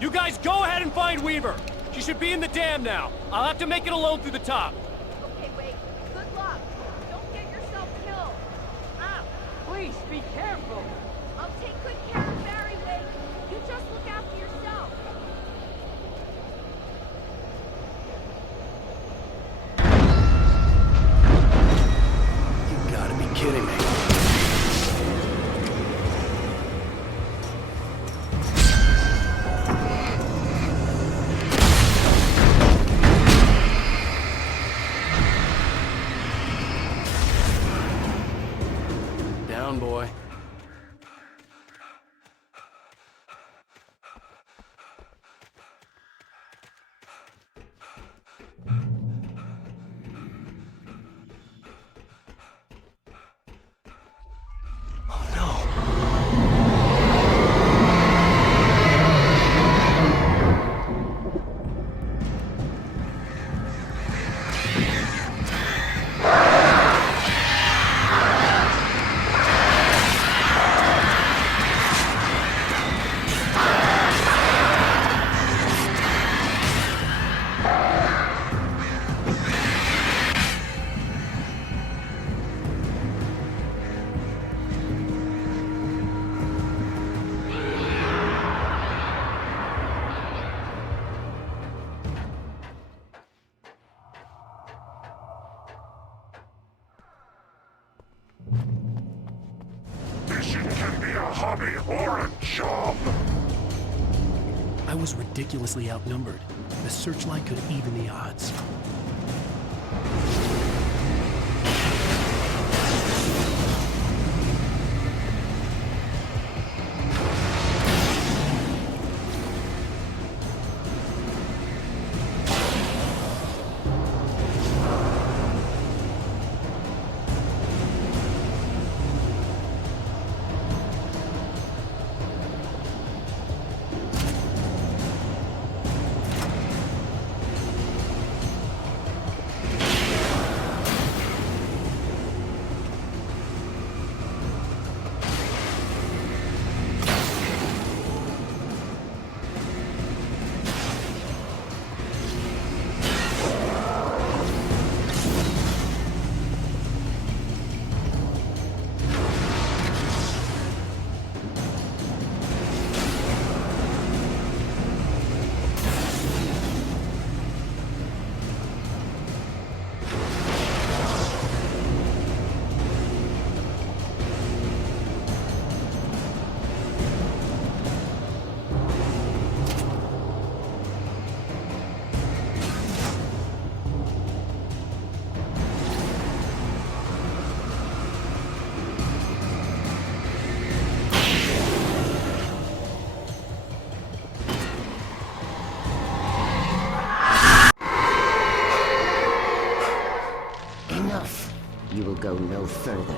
You guys go ahead and find Weaver. She should be in the dam now. I'll have to make it alone through the top. Okay, Wake. Good luck. Don't get yourself killed. Ah, please, be careful. I'll take good care of Barry, Wake. You just look after yourself. You gotta be kidding me. hobby or a job. I was ridiculously outnumbered. The searchlight could even the odds. You will go no further.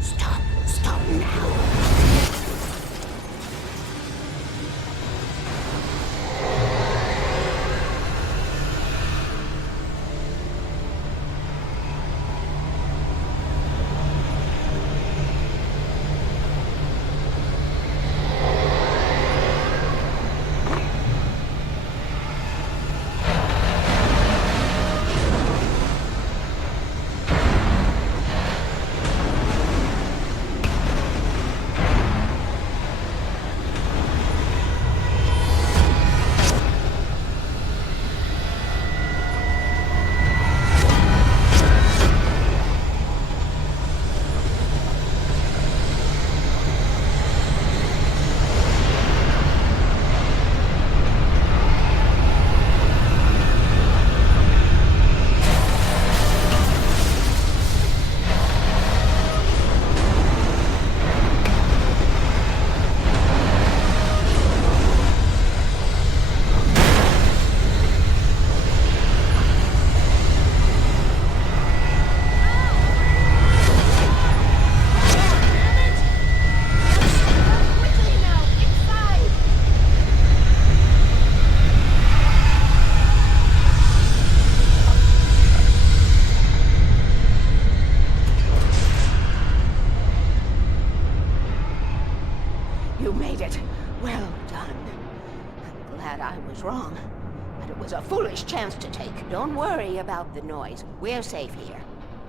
Stop now. You made it. Well done. I'm glad I was wrong. But it was a foolish chance to take. Don't worry about the noise. We're safe here.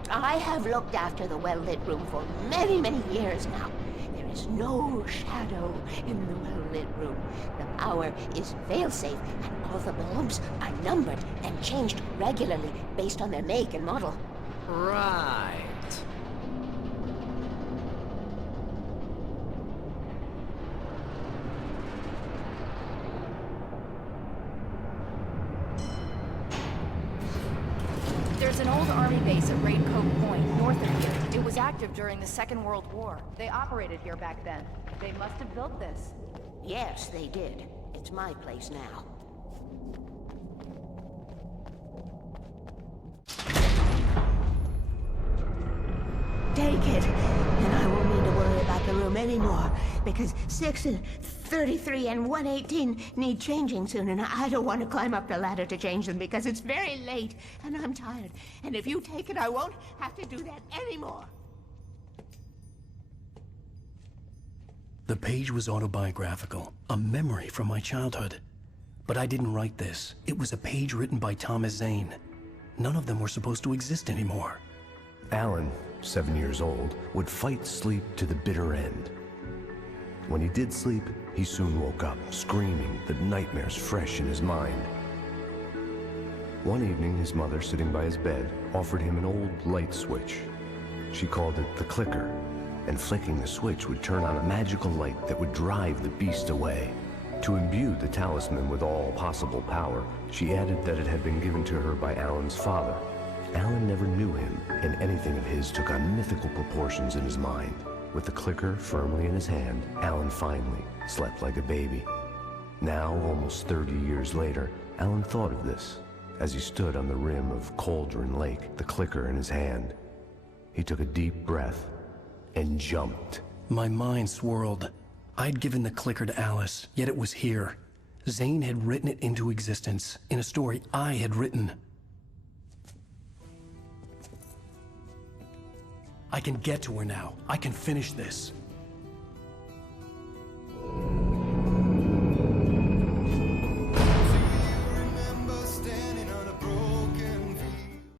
I have looked after the well-lit room for many, many years now. There is no shadow in the well-lit room. The power is fail-safe, and all the bulbs are numbered and changed regularly based on their make and model. Right. There's an old army base at Raincoat Point, north of here. It was active during the Second World War. They operated here back then. They must have built this. Yes, they did. It's my place now. Take it, and I won't need to worry about the room anymore, because 6 and 33 and 118 need changing soon, and I don't want to climb up the ladder to change them because it's very late, and I'm tired. And if you take it, I won't have to do that anymore. The page was autobiographical, a memory from my childhood. But I didn't write this. It was a page written by Thomas Zane. None of them were supposed to exist anymore. Alan, 7 years old, would fight sleep to the bitter end. When he did sleep, he soon woke up, screaming, the nightmares fresh in his mind. One evening, his mother, sitting by his bed, offered him an old light switch. She called it the clicker, and flicking the switch would turn on a magical light that would drive the beast away. To imbue the talisman with all possible power, she added that it had been given to her by Alan's father. Alan never knew him, and anything of his took on mythical proportions in his mind. With the clicker firmly in his hand, Alan finally slept like a baby. Now, almost 30 years later, Alan thought of this as he stood on the rim of Cauldron Lake, the clicker in his hand. He took a deep breath and jumped. My mind swirled. I'd given the clicker to Alice, yet it was here. Zane had written it into existence in a story I had written. I can get to her now. I can finish this.